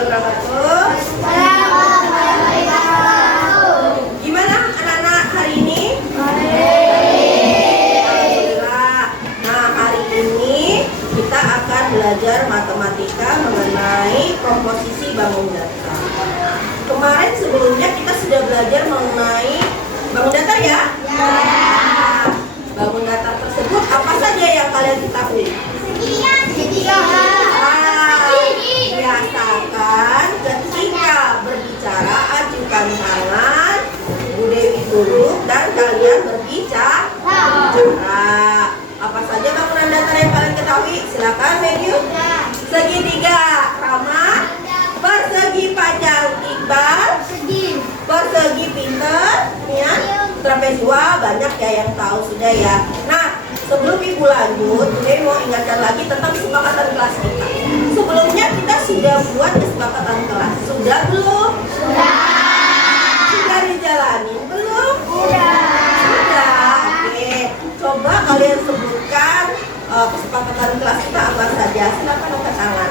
wabarakatuh. Gimana anak-anak hari ini? Alhamdulillah. Nah, hari ini kita akan belajar matematika mengenai komposisi bangun datar. Kemarin sebelumnya kita sudah belajar mengenai bangun datar ya? Bangun datar tersebut apa saja yang kalian ketahui? Biasakan ketika berbicara ajukan tangan, Bu Dewi duduk dan kalian berbicara. Apa saja bangunan datar yang kalian ketahui? Silakan Medium. Segitiga Rama, persegi panjang Iqbal, persegi pinter ya, trapezua banyak ya yang tahu sudah ya. Nah, sebelum ibu lanjut, Dewi mau ingatkan lagi tentang kesepakatan kelas kita. Sebelumnya kita sudah buat kesepakatan kelas. Sudah belum? Sudah dijalanin belum? Sudah. Oke. Coba kalian sebutkan kesepakatan kelas kita apa saja. Silakan angkat tangan.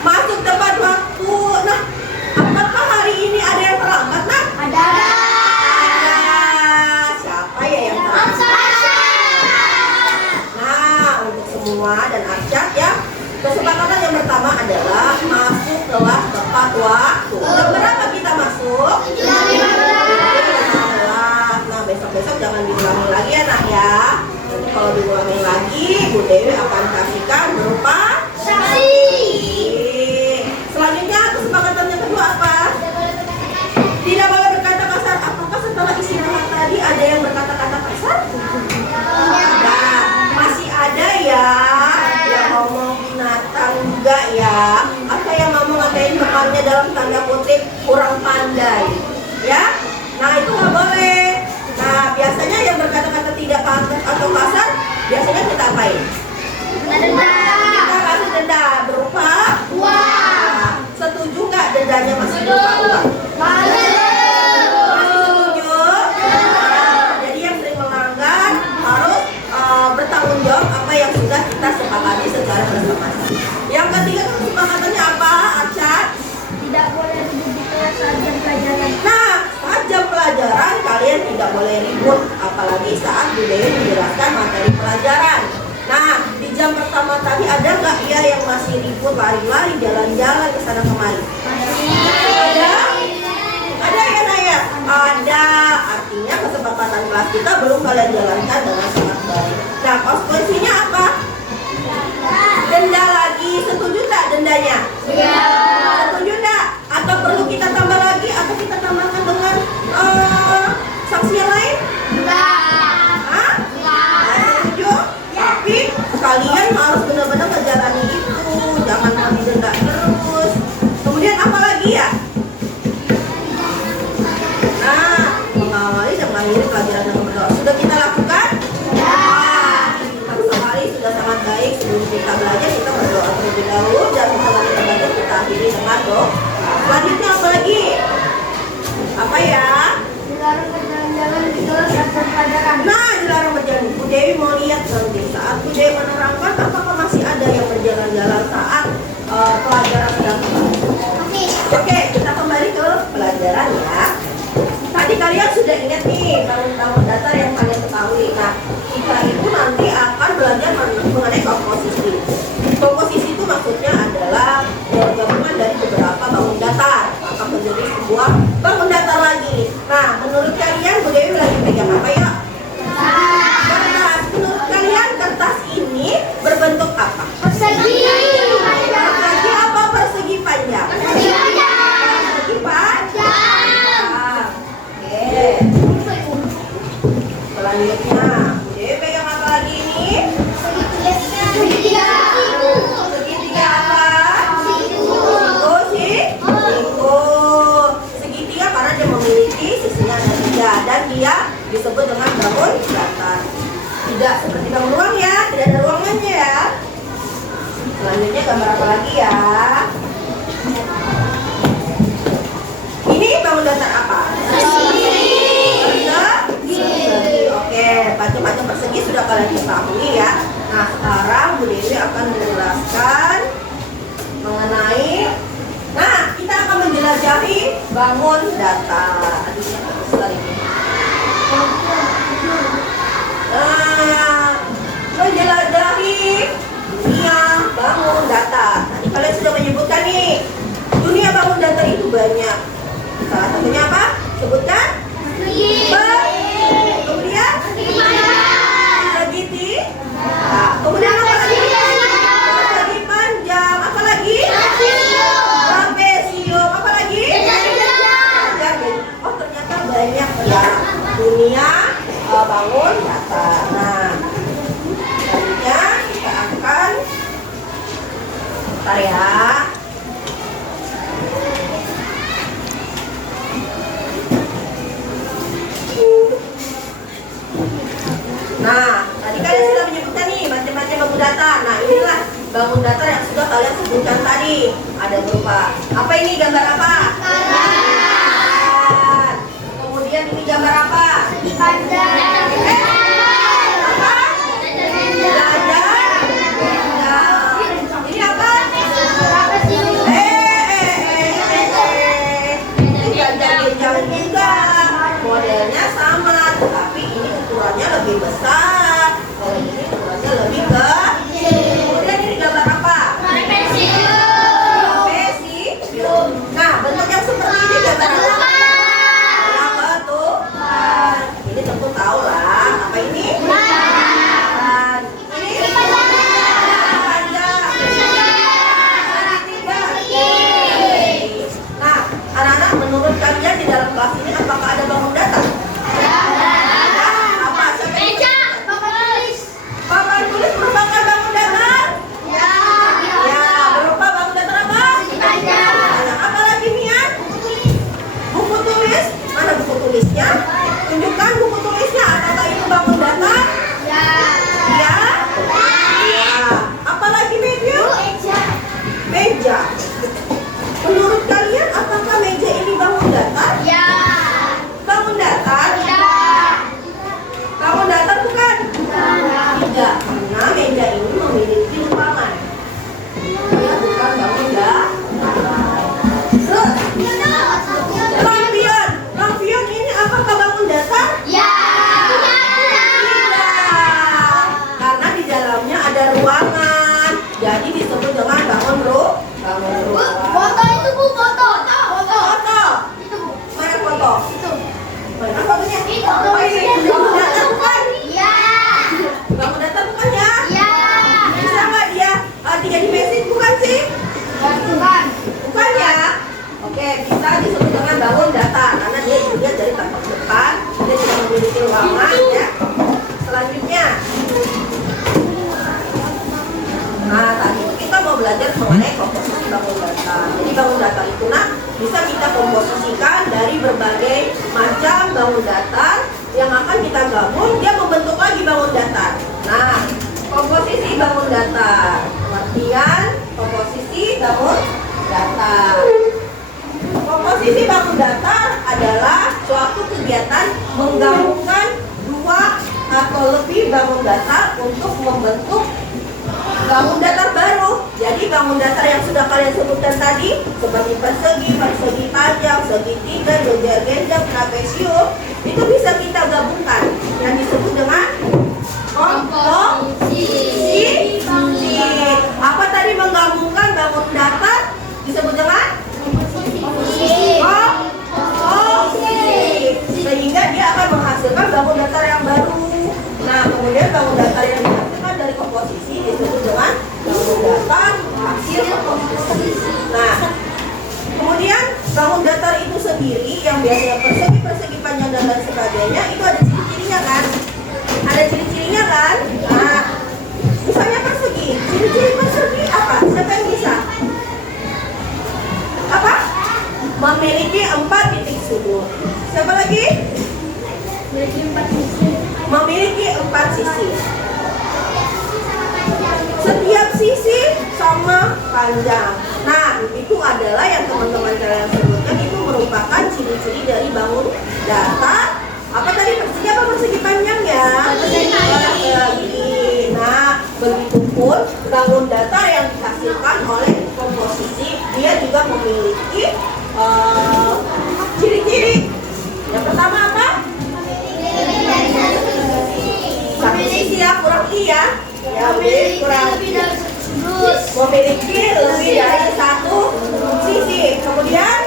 Masuk tepat waktu. Nah, apakah hari ini ada yang terlambat, Nak? Ada. Siapa ya yang terlambat? Nah, untuk semua dan Arsyad ya. Kesepakatan yang pertama adalah masuk kelas tepat waktu. Jam berapa kita masuk? 15. Nah, besok-besok jangan diulangi lagi ya, Nak ya. Nanti kalau diulangi lagi, Bu Dewi akan kasihkan berupa Saksi. Selanjutnya kesepakatan yang kedua apa? Tidak boleh berkata kasar. Apakah setelah istirahat tadi ada yang berkata-kata kasar? Ada. Masih ada ya yang ngomong binatang juga ya, atau yang ngomong ngatain temannya dalam tanda kutip kurang pandai ya. Nah, itu nggak boleh. Nah, biasanya yang berkata-kata tidak pantas atau kasar biasanya kita apain? Kita kasih denda berupa Uang. Setuju nggak dendanya masih berupa uang? Masih setuju? Jadi yang sering melanggar harus bertanggung jawab apa yang sudah kita sepakati secara bersama-sama. Yang ketiga kesepakatannya apa, Arsyad? Tidak boleh ribut di kelas saat jam pelajaran. Nah, saat jam pelajaran kalian tidak boleh ribut, apalagi saat Bu Dewi menjelaskan materi pelajaran. Nah, di jam pertama tadi ada nggak ya yang masih ribut, lari-lari, jalan-jalan ke sana kemari? Ada? Ada ya, Naya? Ada. Artinya kesepakatan kelas kita belum kalian jalankan dengan sangat baik. Nah, konsekuensinya apa? Denda lagi. Setuju nggak dendanya? Setuju nggak? Atau perlu kita tambah lagi? Atau kita tambahkan dengan sanksi yang lain? Hah? Setuju? Tapi kalian harus benar-benar menjalani itu. Jangan kami denda terus. Kemudian apa lagi ya? Nah, mengawali dan mengakhiri pelajaran dengan berdoa. Sudah kita lakukan? Kita sekali sudah sangat baik. Sebelum kita belajar, kita berdoa terlebih dahulu. Dan setelah kita belajar, kita akhiri dengan doa. Selanjutnya apa lagi? Apa ya? Dilarang berjalan-jalan di kelas saat jam pelajaran. Nah, dilarang berjalan. Bu Dewi mau lihat nanti saat Bu Dewi menerangkan apakah masih ada yang berjalan-jalan saat pelajaran sedang berlangsung. Oke, kita kembali ke pelajaran ya. Tadi kalian sudah ingat nih bangun datar yang kalian ketahui. Nah, kita itu nanti akan belajar mengenai komposisi. Komposisi itu maksudnya adalah gabungan dari beberapa bangun datar akan menjadi sebuah bangun datar lagi. Nah, menurut kalian Bu Dewi lagi pegang apa ya? Kertas. Menurut kalian kertas ini berbentuk apa? Persegi. Persegi apa persegi panjang? Persegi panjang. Oke. Selanjutnya, Bu Dewi pegang apa lagi ini? Segitiga apa? Siku. Segitiga karena dia memiliki sisinya ada 3 dan dia disebut dengan bangun datar. Tidak seperti bangun ruang ya, tidak ada ruangannya ya. Selanjutnya gambar apa lagi ya? Ini bangun datar apa? Persegi. Oke, macam-macam persegi sudah kalian ketahui ya. Nah, sekarang Bu Dewi akan menjelaskan mengenai bangun datar. Aduh, siapa besar ini? Menjelajahi dunia bangun datar. Tadi kalian sudah menyebutkan nih, dunia bangun datar itu banyak. Salah satunya apa? Sebutkan. Kemudian segiti. Nah, kemudian apa lagi? Persegi panjang. Apa lagi? Trapesium. Apa lagi? Oh, ternyata banyak ya dunia bangun datar. Nah, selanjutnya kita akan bentar ya. Nah, tadi kalian sudah menyebutkan nih macam-macam bangun datar. Nah, inilah bangun datar yang sudah kalian sebutkan tadi. Ada berupa apa ini? Gambar apa? Karan. Kemudian ini gambar apa? Apa? Gajah. Ini apa? Ini gajah juga. Modelnya sama, tetapi ini ukurannya lebih besar. Kalau ini ukurannya lebih kecil. Kemudian ini gambar apa? Trapesium. Nah, bentuk yang seperti ini gambar apa? Apa tuh? Ini tentu tahu lah. Apa ini? Bulan. Ini panjang. Nah, anak-anak, menurut kalian di dalam kelas ini apakah ada bangun datar? Apa? Siapa yang papan tulis merupakan bangun datar? Ya, berupa bangun datar apa? Apa lagi Mian? Buku tulis? Mana buku tulisnya? Tunjukkan buku tulisnya. Apakah itu bangun datar? Ya. Ya. Apa lagi Matthew? Meja. Menurut kalian apakah meja ini bangun datar? Bangun datar? Bangun datar bukan? Tidak, karena meja ini memiliki lubangan. Ya, bukan bangun datar. Lampion ini apakah bangun datar? Tidak, karena di dalamnya ada ruangan. Jadi disebut dengan bangun ruangan. Foto. Mana foto? Mana fotonya? Oh, ini bangun datar bukan? Bangun datar bukan ya? Bisa nggak dia 3 dimensi bukan sih? Bukan ya? Oke, bisa disebut dengan bangun datar karena dia dilihat dari tampak depan, dia tidak memiliki ruangan ya. Selanjutnya, nah tadi kita mau belajar mengenai komposisi bangun datar. Jadi bangun datar itu bisa kita komposisikan dari berbagai macam bangun datar yang akan kita gabung, dia membentuk lagi bangun datar. Nah, komposisi bangun datar. Pengertian komposisi bangun datar. Komposisi bangun datar adalah suatu kegiatan menggabungkan dua atau lebih bangun datar untuk membentuk bangun datar baru. Jadi bangun datar yang sudah kalian sebutkan tadi seperti persegi panjang, segitiga, genjang, trapesium itu bisa kita gabungkan yang disebut dengan komposisi. Apa tadi menggabungkan bangun datar disebut dengan komposisi. Sehingga dia akan menghasilkan bangun datar yang baru. Nah, kemudian bangun datar yang dihasilkan dari komposisi disebut dengan bangun datar hasil komposisi. Nah, kemudian bangun datar itu sendiri yang biasanya persegi panjang dan lain sebagainya itu ada ciri-cirinya kan? Ada ciri-cirinya kan? Nah, misalnya persegi, ciri-ciri persegi apa? Siapa yang bisa? Apa? Memiliki 4 titik sudut. Siapa lagi? Memiliki 4 sisi. Setiap sisi sama panjang. Nah, itu adalah yang teman-teman kalian sebutkan itu merupakan ciri-ciri dari bangun datar. Apa tadi persegi apa persegi panjang ya? Persegi. Nah, begitupun bangun datar yang dihasilkan oleh komposisi dia juga memiliki memiliki lebih dari satu sisi. Kemudian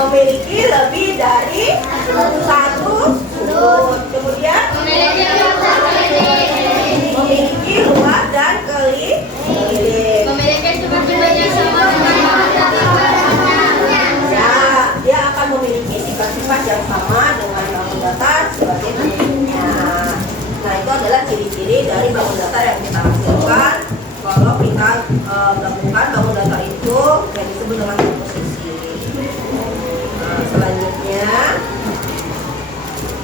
memiliki lebih dari satu sudut. Kemudian memiliki luas dan keliling. Ya, dia akan memiliki sifat-sifat yang sama dengan bangun datar sebagai bentuknya. Nah, itu adalah ciri-ciri dari bangun datar yang kita hasilkan kalau kita gabungkan bangun datar itu yang disebut dengan komposisi. Nah, selanjutnya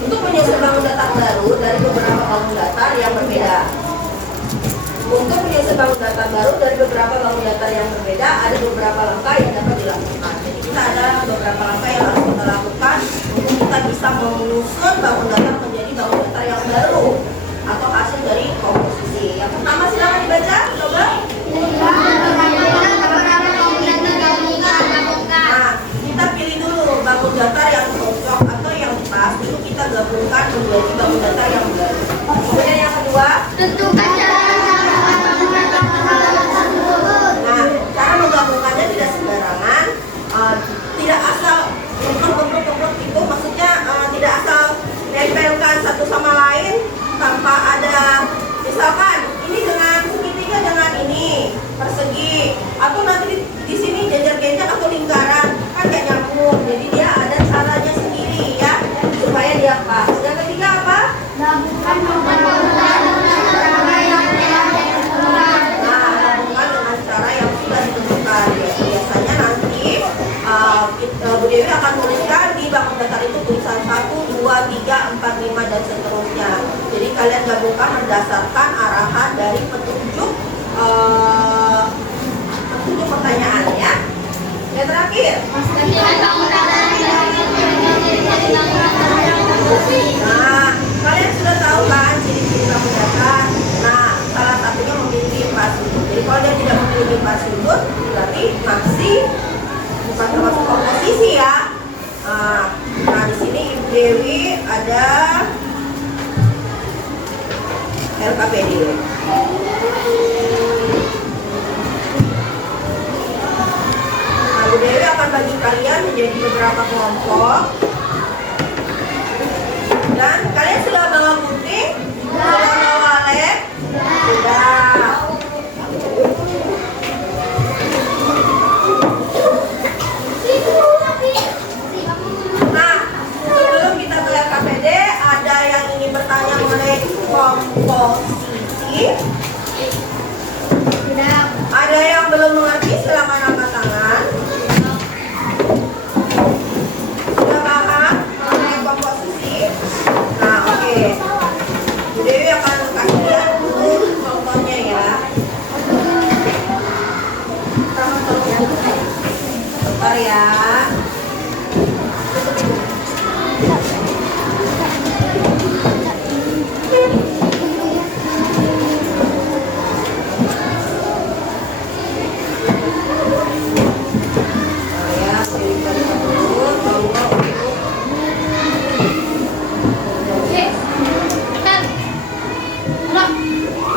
untuk menyusun bangun datar baru dari beberapa bangun datar yang berbeda. Untuk menyusun bangun datar baru dari beberapa bangun datar yang berbeda, ada beberapa langkah yang dapat dilakukan. Jadi kita ada beberapa langkah yang harus kita lakukan untuk kita bisa menyusun bangun datar menjadi bangun datar yang baru atau hasil dari komposisi. Yang pertama silakan dibaca, coba. Nah, kita pilih dulu bangun datar yang cocok atau yang pas, itu kita gabungkan menjadi bangun datar yang baru. Kemudian yang kedua, Tentukan cara nah, cara menggabungkannya tidak sembarangan, tidak asal kemprot itu, maksudnya tidak asal nempelkan satu sama lain tanpa ada, misalkan ini dengan segitiga dengan ini persegi, atau nanti di sini jajar-jajar atau lingkaran, kan gak nyambung. Jadi dia ada caranya sendiri ya supaya dia pas. Yang ketiga apa? gabungkan Dengan cara yang sudah ditentukan. Ya, biasanya nanti Bu Dewi akan tuliskan di bangun datar itu tulisan 1, 2, 3, 4, 5 dan seterusnya. Jadi kalian gabungkan berdasarkan arahan dari petunjuk pertanyaan ya. Yang terakhir, nah kalian sudah tahu kan ciri-ciri bangun datar. Nah, salah satunya memiliki 4 sudut. Jadi kalau dia tidak memiliki 4 sudut, berarti masih bukan termasuk komposisi ya. Nah di sini Ibu Dewi ada LKPD. Nah, Bu Dewi akan bagi kalian menjadi beberapa kelompok. Dan kalian sudah bawa gunting? Sudah bawa lem? Sudah. Nah, sebelum kita ke LKPD, ada yang ingin bertanya mengenai komposisi? Ada yang belum mengerti? Silakan angkat tangan. Sudah paham mengenai komposisi? Nah, oke. Bu Dewi akan kasih lihat dulu contohnya ya. Bentar ya.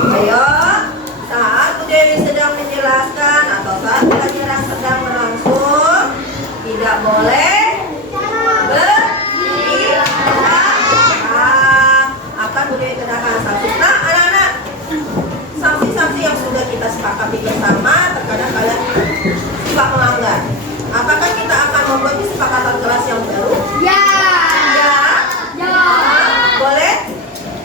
Ayo, saat Bu Dewi sedang menjelaskan atau saat pelajaran sedang berlangsung, tidak boleh berbicara. Akan Bu Dewi kenakan sanksi. Nah, anak-anak, sanksi-sanksi yang sudah kita sepakati bersama, terkadang kalian suka melanggar. Apakah kita akan membuat kesepakatan kelas yang baru? Ya. Boleh?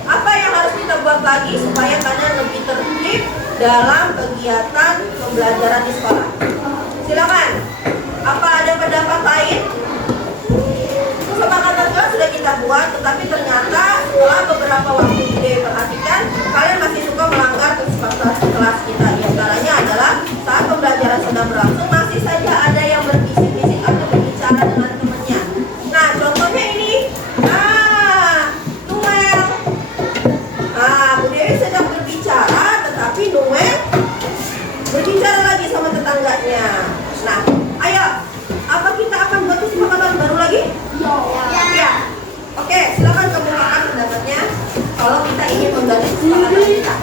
Apa yang harus kita buat lagi supaya kalian lebih tertib dalam kegiatan pembelajaran di sekolah? Silakan. Apa ada pendapat lain? Kesepakatan kelas sudah kita buat, tetapi ternyata setelah beberapa waktu Dewi perhatikan, kalian masih suka melanggar kesepakatan kelas kita. Di antaranya adalah saat pembelajaran sedang berlangsung, masih saja ada yang berbisik-bisik atau berbicara dengan temannya. Nah, contohnya ini. Bu Dewi sedang berbicara, tetapi Noel berbicara lagi sama tetangganya. Nah, ayo, apa kita akan buat kesepakatan baru lagi? Ya. Oke, silakan kemukakan pendapatnya. Kalau kita ingin mengganti kesepakatan kita.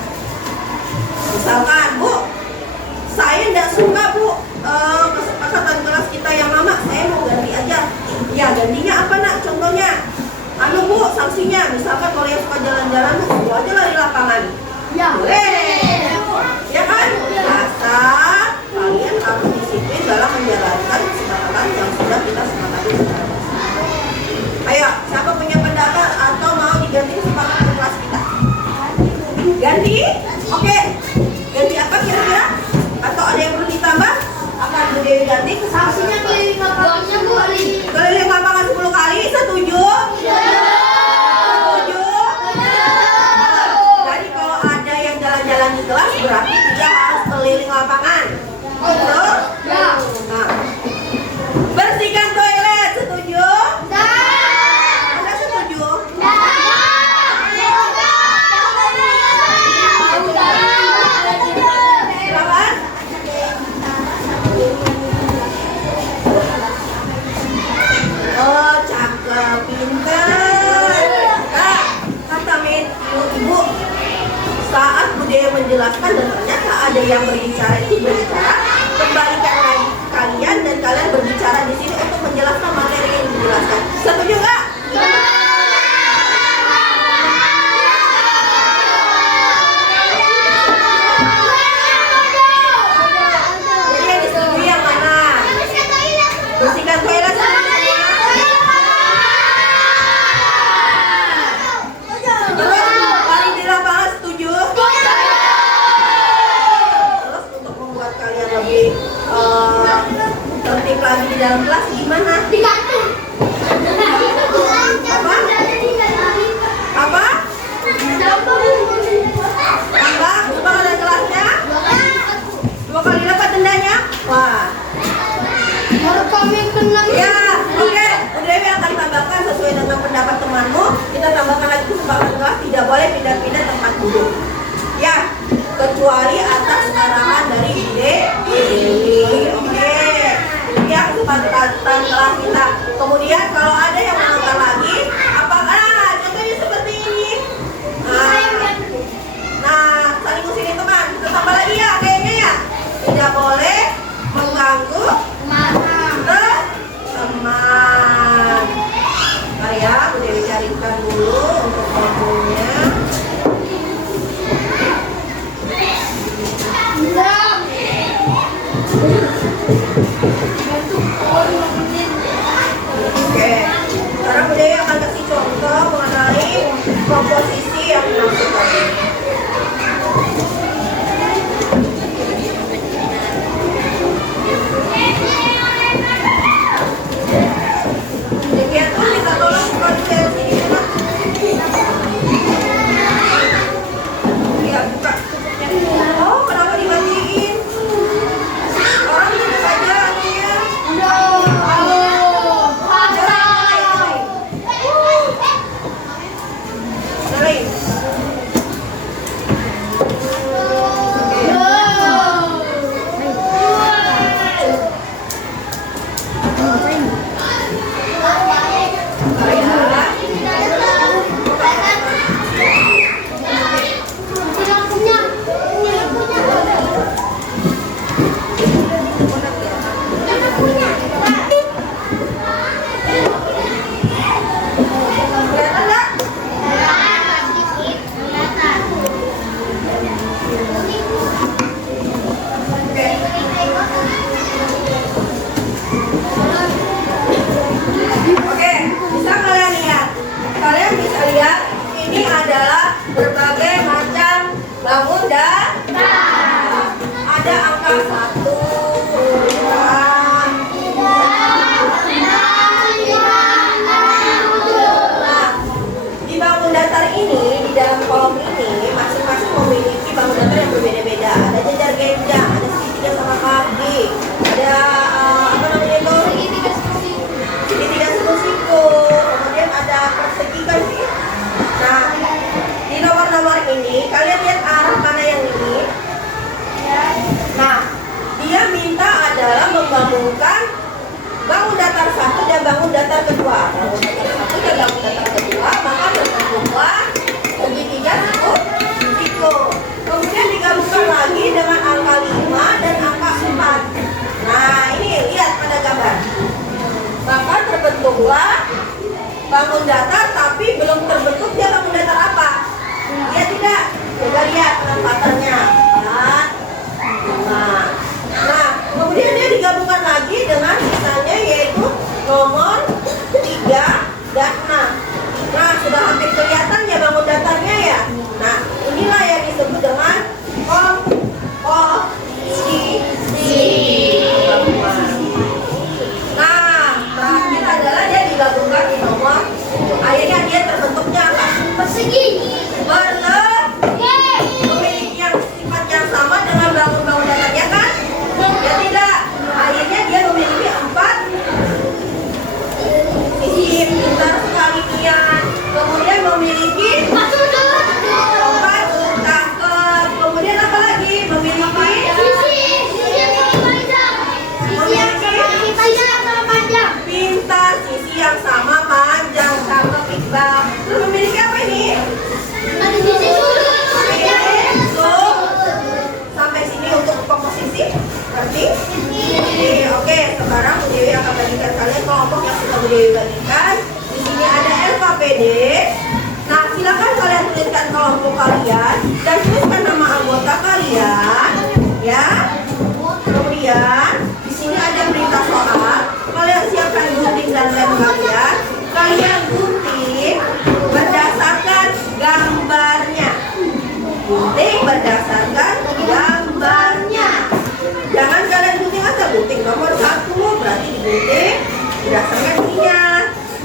atas berarti dia harus keliling lapangan. Betul? Ya. Nah, bersihkan toilet, setuju? Anda setuju? Silakan. Oh, cakep, pintar. Nah, kata ibu, saat Budaya menjelaskan dan ternyata ada yang berbicara itu berbicara, kembalikan lagi kalian dan kalian berbicara di sini untuk menjelaskan materi yang dijelaskan. Setuju nggak? Jadi yang disetujui yang mana? Bersihkan toilet semuanya. Terus paling di lapangan setuju? Terus untuk membuat kalian lebih tertib lagi di dalam kelas gimana? Apa? Tambah semangat kelasnya? 2 kali lipat dendanya? Wah. Ya, oke. Bu Dewi akan tambahkan sesuai dengan pendapat temanmu. Kita tambahkan lagi kesepakatan kelas tidak boleh pindah-pindah tempat duduk. Ya, kecuali atas arahan dari Bu Dewi. Oke. Ya, kesepakatan kelas kita. Kemudian kalau ada yang menonton lagi, apakah contohnya seperti ini? Nah, saling usinin teman. Kita tambah lagi ya, kayaknya ya. Tidak boleh mengganggu teman. Mari ya, Bu Dewi carikan dulu untuk bukunya. Oke, sekarang Bu Dewi akan kasih contoh mengenai komposisi yang dimaksud tadi. Demikian tuh kita tolong buka di sini Pak. Iya, buka. Oh, kenapa dimatiin? Orang gitu saja anunya. Sering. Kelihatan nggak? Oke, bisa kalian lihat? Kalian bisa lihat ini adalah berbagai macam bangun datar. Ada angka 1, 2, nah, di bangun datar ini, di dalam kolom ini, masing-masing memiliki bangun datar yang berbeda-beda. Ada jajar genjang, ada segitiga sama kaki, ada apa namanya itu? Segitiga siku, kemudian ada persegi kan sih. Nah, di nomor-nomor ini, kalian lihat arah mana yang ini? Nah, dia minta adalah membangunkan bangun datar 1 dan bangun datar kedua. Bangun datar 1 dan bangun datar kedua, maka berbentuklah segitiga siku. Kemudian digabungkan lagi dengan angka 5 dan angka 4. berdasarkan gambarnya. Jangan kalian gunting asal gunting nomor 1, berarti digunting berdasarkan ininya.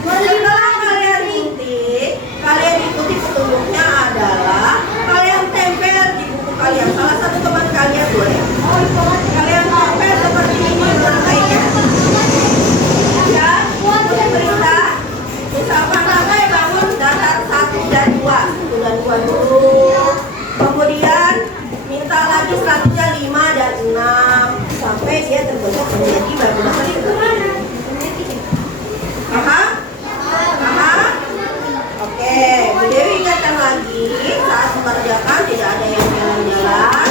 Setelah kalian gunting, kalian ikuti petunjuknya adalah kalian tempel di buku kalian. Salah satu teman kalian boleh kalian tempel seperti ini rangkainya. Ya, boleh perintah. Misalkan rantai bangun datar 1 dan 2, 1 dan 2 dulu. Kemudian minta lagi selanjutnya 5 dan 6 sampai dia terbentuk menjadi bangunan itu. Paham? Paham? Oke, Bu Dewi ingatkan lagi saat mengerjakan tidak ada yang jalan-jalan.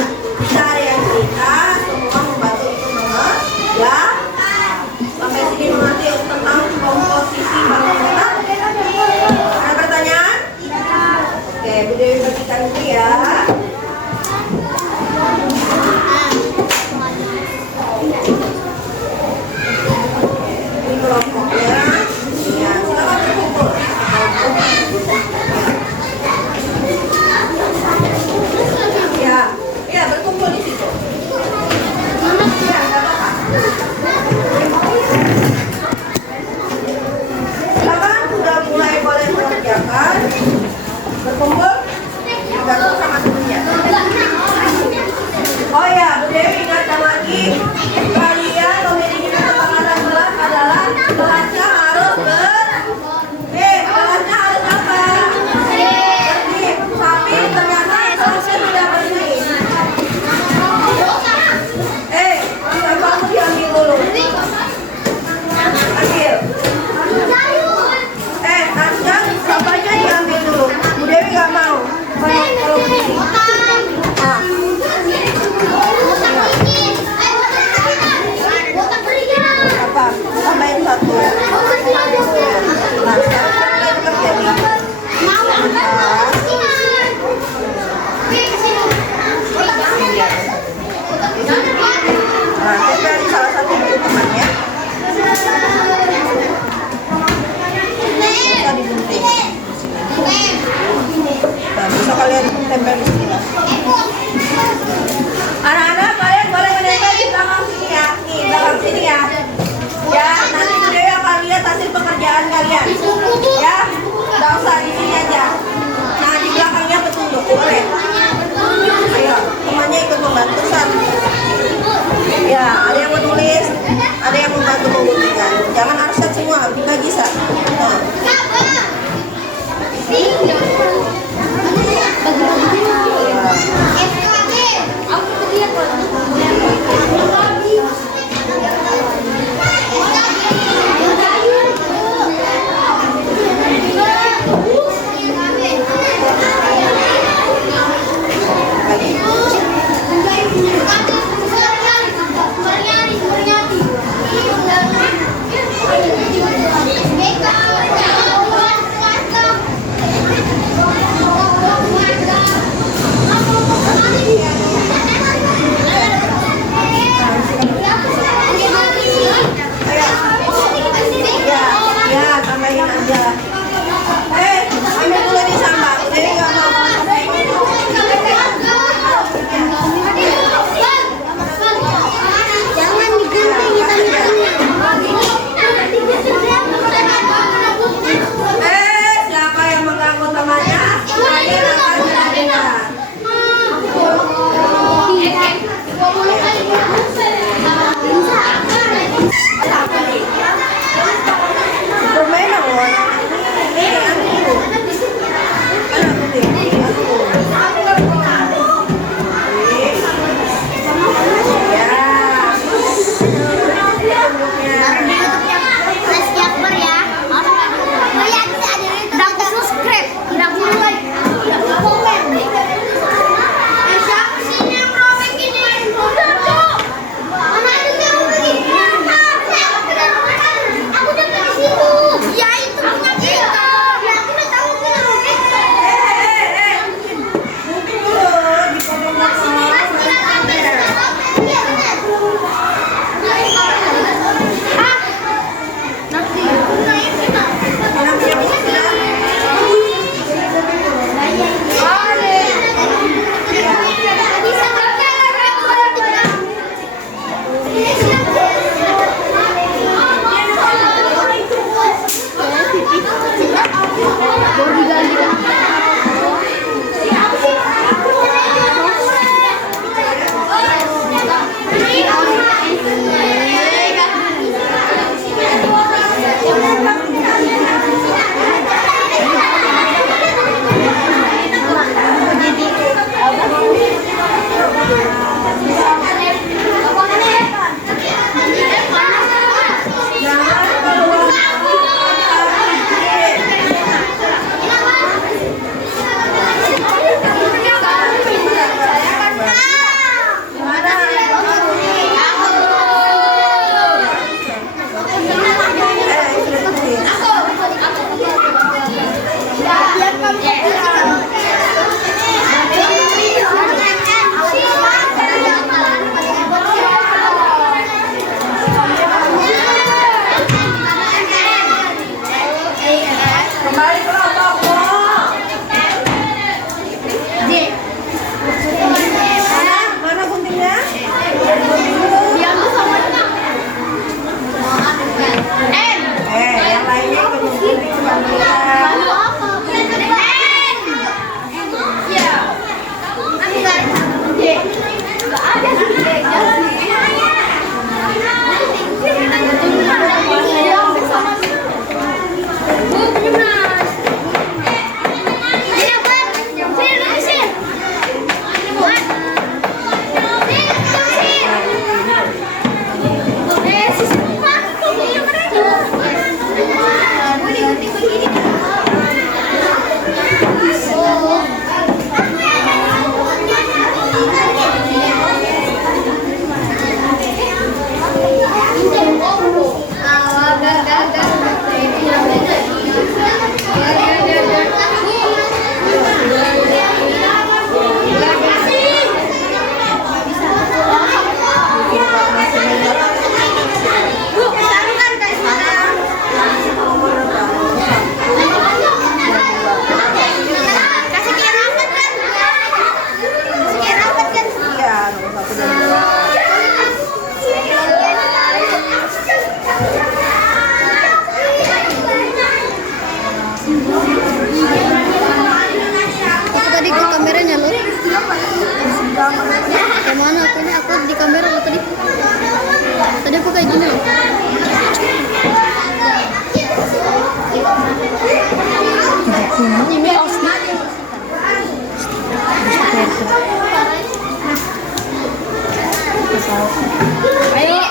Mana aku ini aku di kamera loh tadi. Tadi aku kayak gini loh. Ini Osman. Ayo.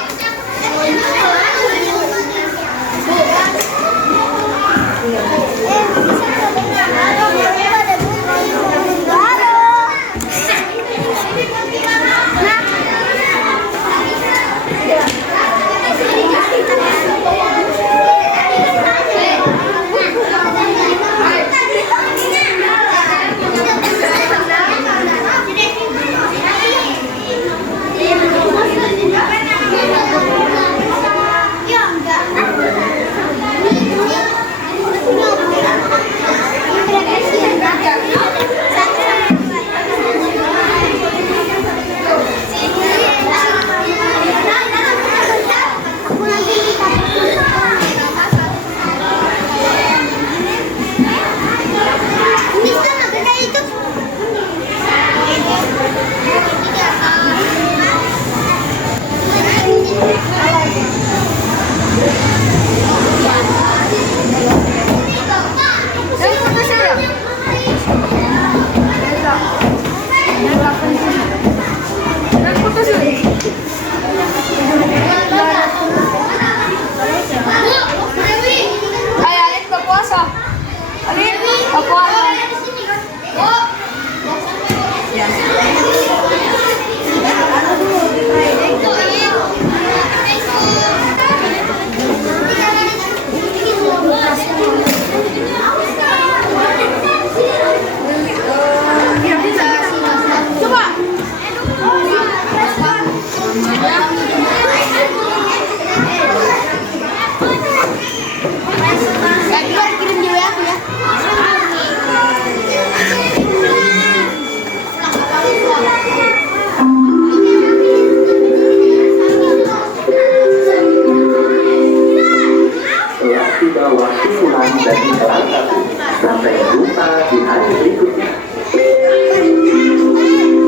Sampai jumpa di hari berikutnya.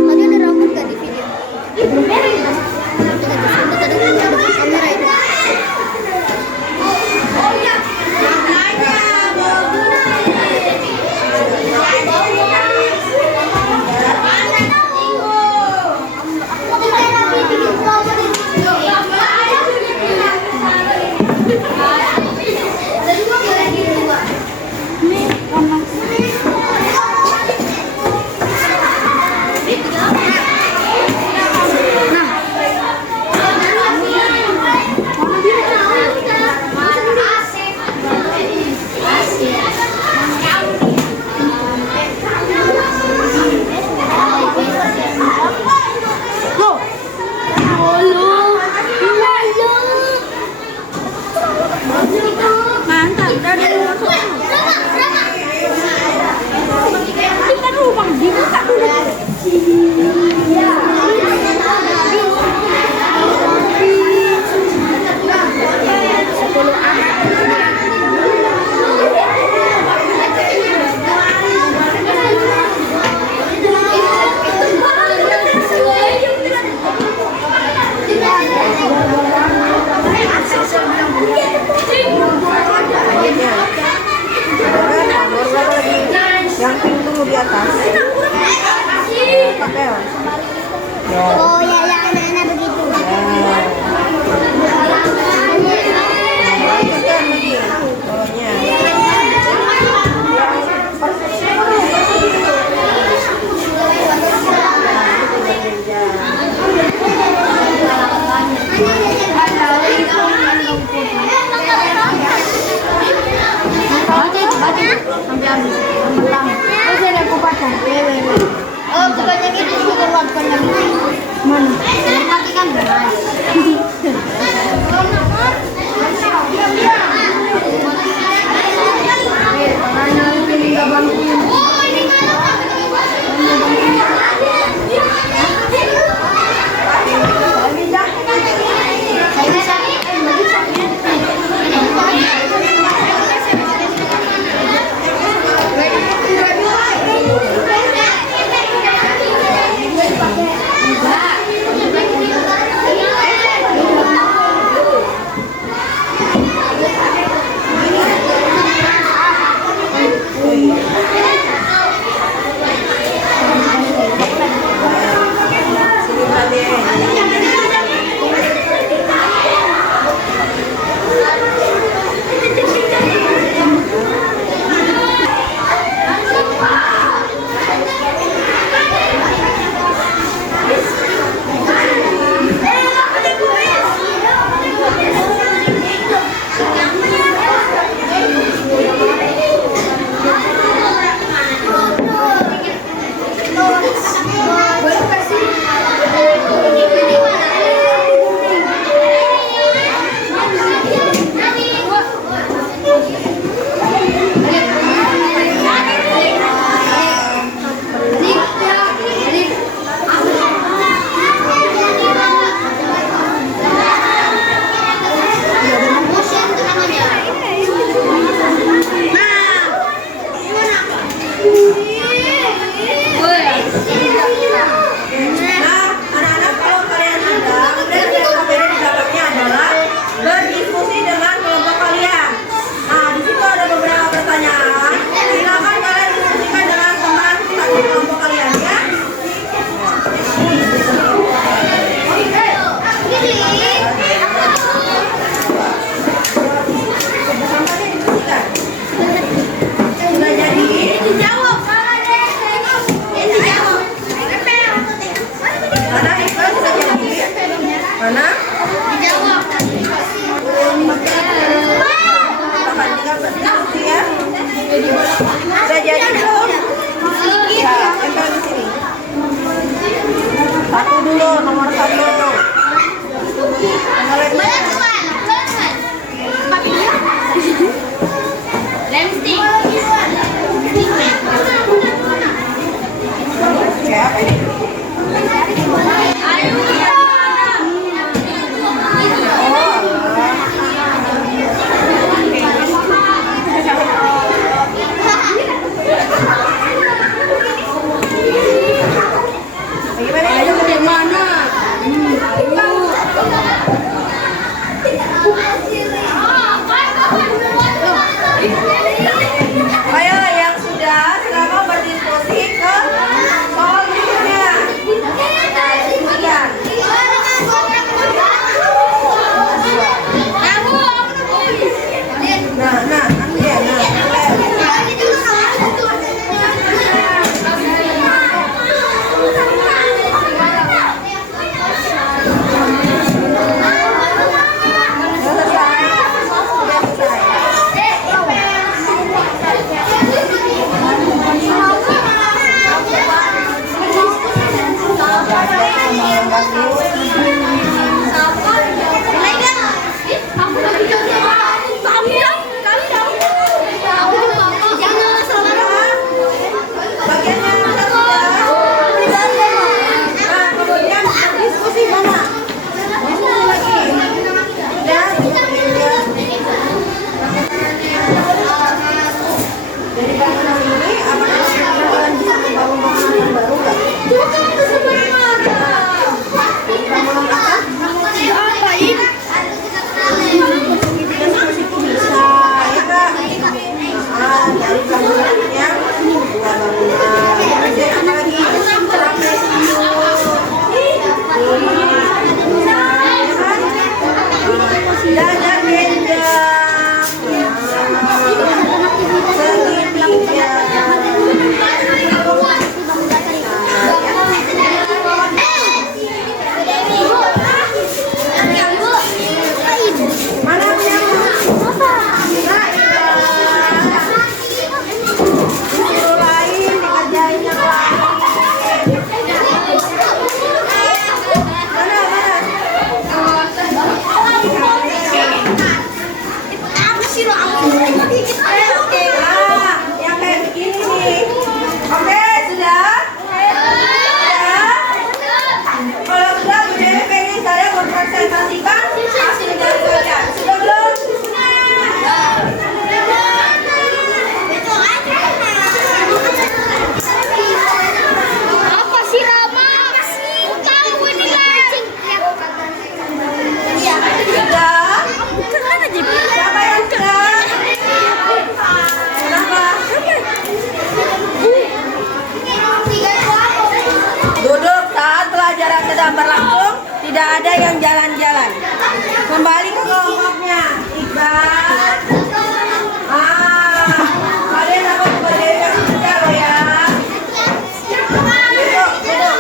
Tadi ada rambut gak di video? Tadi ada kamera itu. Yang pink dulu di atas. Pakai. Oh ya ya anak-anak begitu. Oh, sebanyak itu sudah lakukan yang mana? Nanti kan beras. Nah, anak-anak kalau kalian sedang dan yang kamera di belakangnya adalah berdiskusi dengan kelompok kalian. Nah, di situ ada beberapa pertanyaan. Silakan kalian diskusikan dengan teman satu kelompok kalian ya. Sampai diskusikan. Sudah jadi? Mana Iqbal sudah jadi? Mana? Tahan juga berdiskusi ya. Sudah jadi belum? Ya, tempel di sini. Satu dulu, nomor 1. Kayak apa ini? Ayo yang sudah silakan berdiskusi ke soal berikutnya. Diskusikan. Nah, ya, Dari bangunan ini, apakah kalian bisa membangun bangunan yang baru nggak? Bangunan apa? Tidak ada yang jalan-jalan. Kembali ke kelompoknya. Iqbal. Kalian dapat berdiri kasih kerja loh ya. Duduk, duduk.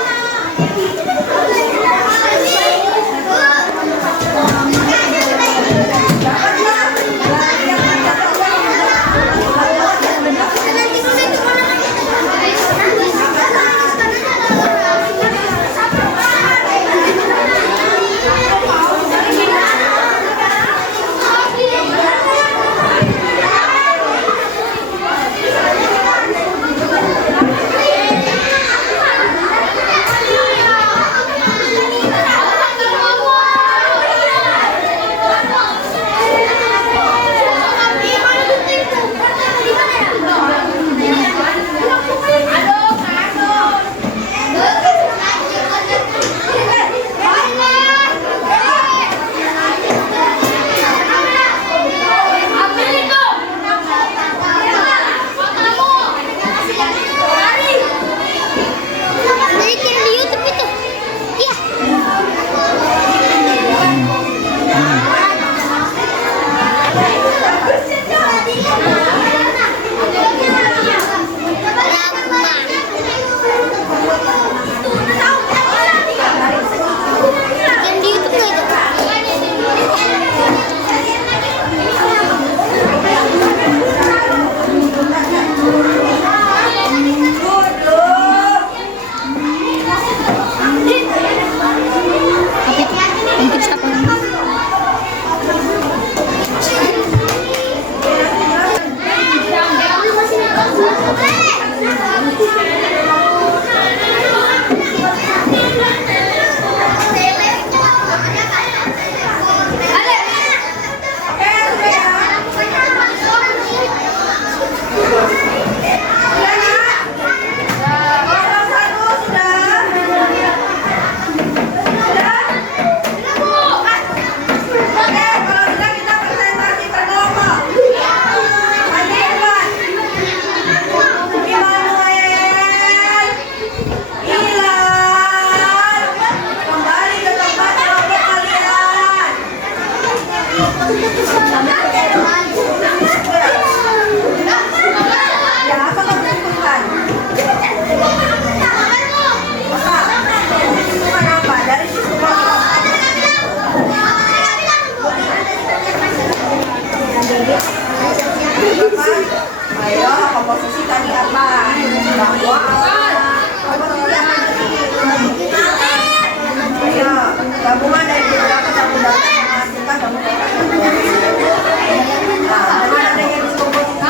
Ayo, komposisi tadi apa? Bahwa komposisi apa tadi? Ayo, gabungan dari beberapa tabungan menghasilkan gabungan. Nah, dengan adanya diskomposisi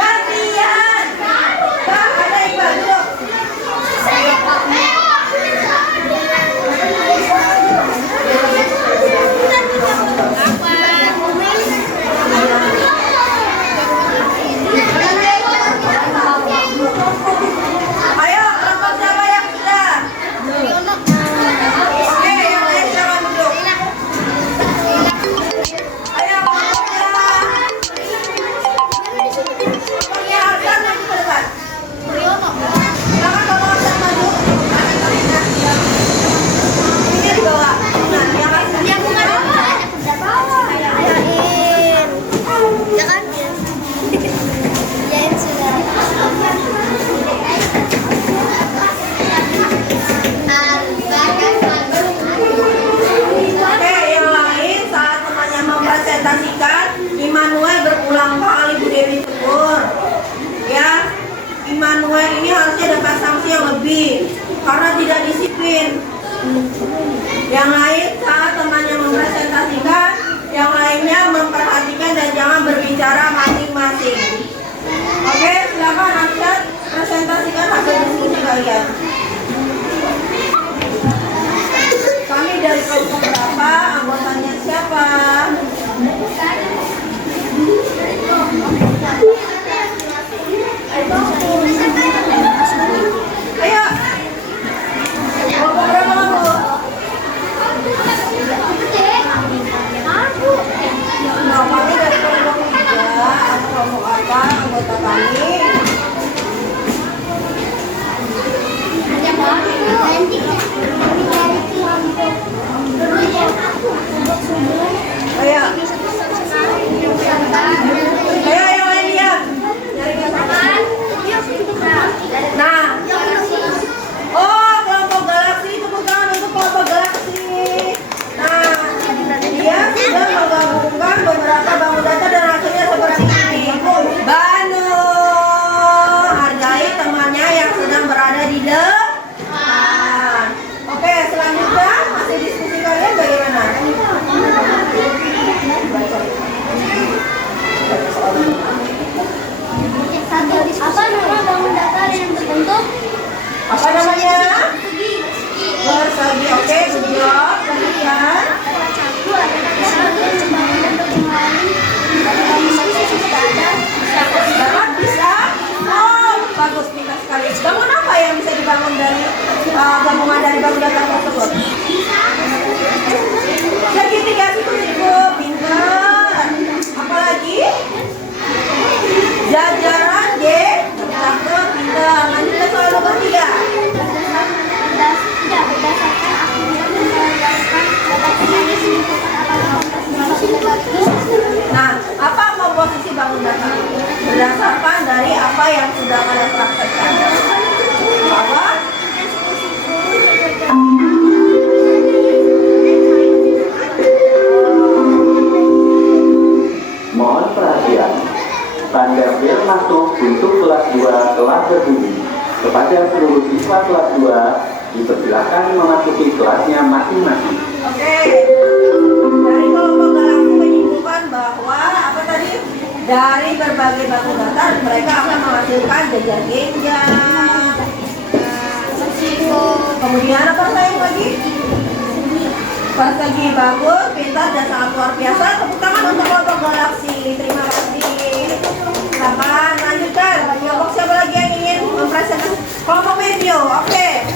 gantian. Bah, ada Iqbal, duduk. Ayo, kelompok siapa yang sudah? Oke, yang lain silakan duduk. Ayo, kelompoknya. Kelompoknya Arsan maju ke depan. Silakan kelompok Arsan maju. Ini di bawah. Nah, yang lain. Yang bukan ya kan? Ya sudah. Oke, yang lain saat temannya mempresentasikan, Immanuel berulang kali Bu Dewi tegur. Ya, Immanuel ini harusnya dapat sanksi yang lebih karena tidak disiplin. Yang lain saat temannya mempresentasikan, yang lainnya memperhatikan dan jangan berbicara masing-masing. Oke, silakan Arsyad presentasikan hasil diskusi kalian. Kami dari kelompok berapa? Anggotanya siapa? Ayo. Kelompok berapa kamu? Nah, kami dari kelompok 3. Kelompok apa? Anggota kami. silakan memasuki kelasnya masing-masing. Oke. Dari kelompok galaksi menyimpulkan bahwa apa tadi? Dari berbagai batu datar mereka akan menghasilkan jajar genjang. Kemudian apa lagi? Persegi bagus, pintar dan sangat luar biasa. Tepuk tangan untuk kelompok galaksi. Terima kasih. Silakan lanjutkan. Kelompok siapa lagi yang ingin mempresentasikan? Kelompok video. Oke.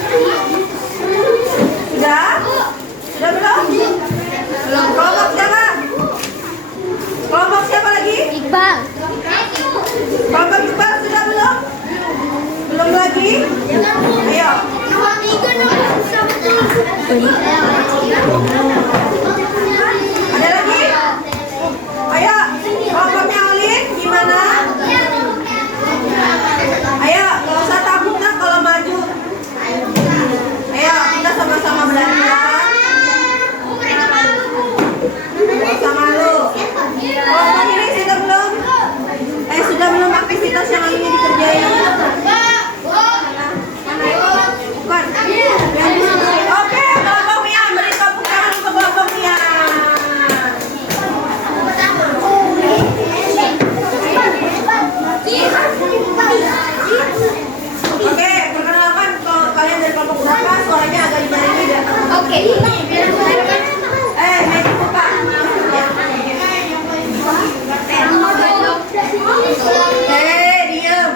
Sudah? Sudah belum? Belum. Kelompok siapa? Kelompok siapa lagi? Iqbal. Kelompok Iqbal sudah belum? Belum lagi? Ayo. Ada lagi? Ayo. Kelompoknya Olin gimana? Ayo, nggak usah takut kan kalau maju. Ayo, kita sama-sama belajar. Nggak usah malu. Kelompok ini sudah belum? Sudah belum aktivitas yang ingin dikerjain? Bukan. Oke, kelompok Mian, beri tepuk tangan untuk kelompok Mian. Oke, perkenalkan kalian dari kelompok berapa? Suaranya agak dinyanyi ya. Oke. Medi buka. Diam.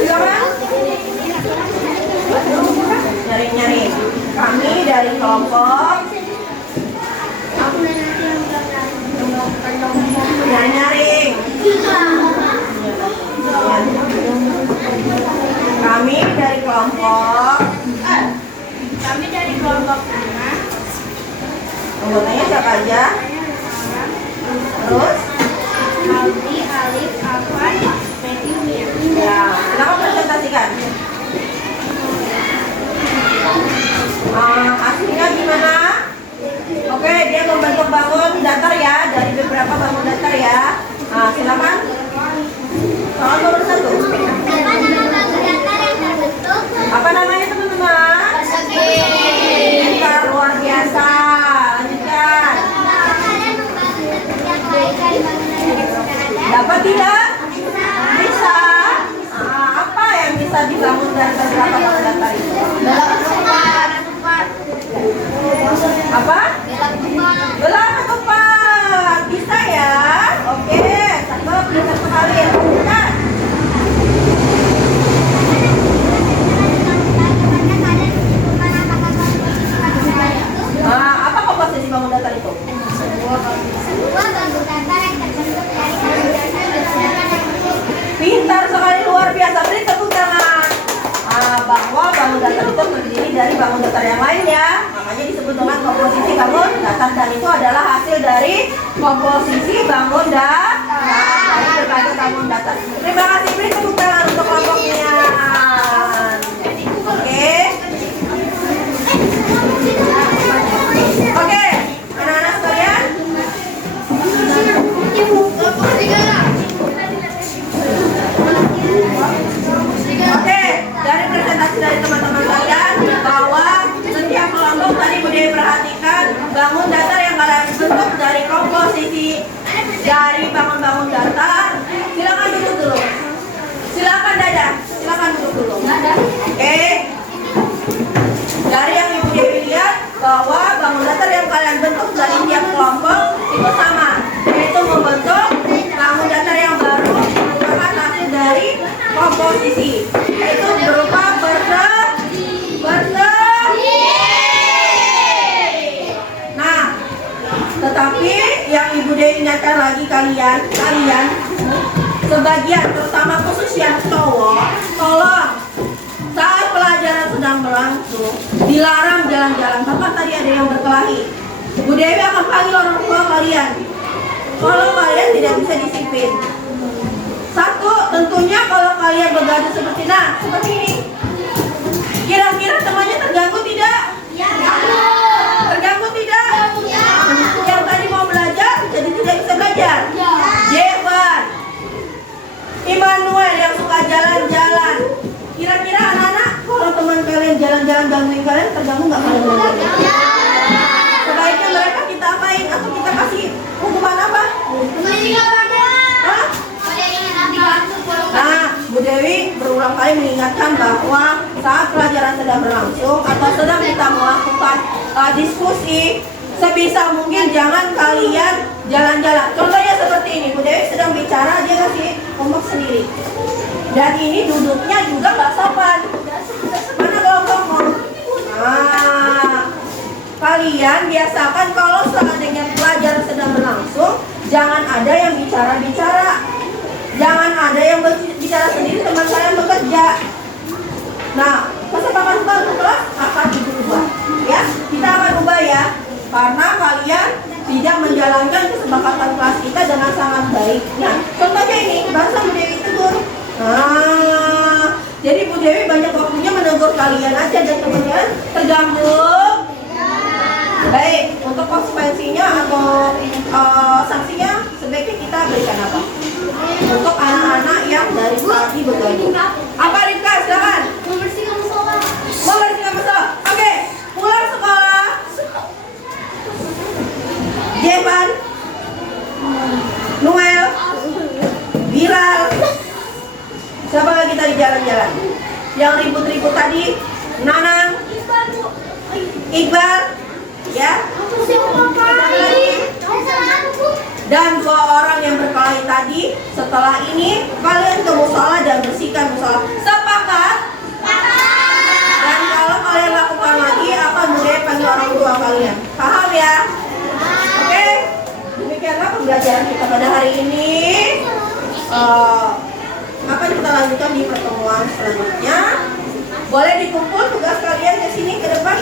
Silakan. Nyari-nyari. Kami dari kelompok. Nyari-nyari. Kami dari kelompok. Kami dari kelompok 5. Anggotanya siapa aja? Terus? Aldi, Alif, Afan, Matthew, Mia. Ya, silakan presentasikan. Aslinya gimana? Oke, dia membentuk bangun datar ya, dari beberapa bangun datar ya. Silakan. Soal nomor 1. Apa nama bangun datar yang terbentuk? Apa namanya teman-teman? Pintar, luar biasa. Lanjutkan. Dapat tidak? Bisa. Apa yang bisa dibangun dari beberapa bangun datar itu? Apa? Gelang ketupat. Bisa ya? Oke, cakep, bisa sekali. Lanjutkan. Apa komposisi bangun datar itu? Sebuah bangun datar yang terbentuk dari bangun datar berdasarkan Pintar sekali, luar biasa. Beri tepuk tangan. Bahwa bangun datar itu terdiri dari bangun datar yang lain ya. Makanya disebut dengan komposisi bangun datar, dan itu adalah hasil dari komposisi bangun datar dari berbagai bangun datar. Terima kasih, beri tepuk tangan untuk kelompoknya. Oke, anak-anak sekalian. Oke, dari presentasi dari teman-teman kalian bahwa setiap kelompok tadi boleh perhatikan bangun datar yang kalian bentuk dari komposisi dari bangun-bangun datar. Silakan duduk dulu. Silakan Dada, silakan duduk dulu. Oke. Dari yang Ibu Dewi lihat bahwa bangun datar yang kalian bentuk dari tiap kelompok itu sama, yaitu membentuk bangun datar yang baru merupakan hasil dari komposisi, yaitu berupa Nah, tetapi yang Ibu Dewi ingatkan lagi kalian sebagian, terutama khusus yang cowok, tolong saat pelajaran sedang berlangsung dilarang jalan-jalan. Bahkan tadi ada yang berkelahi. Bu Dewi akan panggil orang tua kalian kalau kalian tidak bisa disiplin. Satu, tentunya kalau kalian bergaduh seperti ini, kira-kira temannya terganggu tidak? Ya. Terganggu tidak? Ya. Yang tadi mau belajar jadi tidak bisa belajar. Ya. Jevan, Immanuel yang suka jalan-jalan. Kira-kira anak-anak kalau teman mengganggu nggak kalian belajarnya? Sebaiknya mereka kita apain atau kita kasih hukuman apa? Hah? Nah, Bu Dewi berulang kali mengingatkan bahwa saat pelajaran sedang berlangsung atau sedang kita melakukan diskusi, sebisa mungkin jangan kalian jalan-jalan. Contohnya seperti ini, Bu Dewi sedang bicara, dia kasih homework sendiri. Dan ini duduknya juga nggak sopan. Mana kalau ngomong? Nah, kalian biasakan kalau seandainya pelajaran sedang berlangsung, jangan ada yang bicara-bicara. Jangan ada yang bicara sendiri, teman kalian bekerja. Nah, kesepakatan kelas akan diubah. Ya, kita akan ubah ya. Karena kalian tidak menjalankan kesepakatan kelas kita dengan sangat baik. Nah, contohnya ini, barusan Bu Dewi tegur. Nah, jadi Bu Dewi banyak waktunya menegur kalian aja dan teman-teman terganggu. Baik, untuk konsekuensinya atau sanksinya sebaiknya kita berikan apa? Untuk anak-anak yang dari tadi begadang. Apa Rifka? Silakan. Membersihkan musola. Membersihkan musola. Oke, pulang sekolah. Jeban, Noel, Bilal. Siapa lagi tadi jalan-jalan? Yang ribut-ribut tadi? Nanang, Iqbal, ya. Dan 2 orang yang berkelahi tadi. Setelah ini kalian ke musola dan bersihkan musola. Sepakat? Dan kalau kalian lakukan lagi akan mulai panggil orang tua kalian. Paham ya? Oke. Demikianlah pembelajaran kita pada hari ini. Akan kita lanjutkan di pertemuan selanjutnya. Boleh dikumpul tugas kalian ke sini ke depan.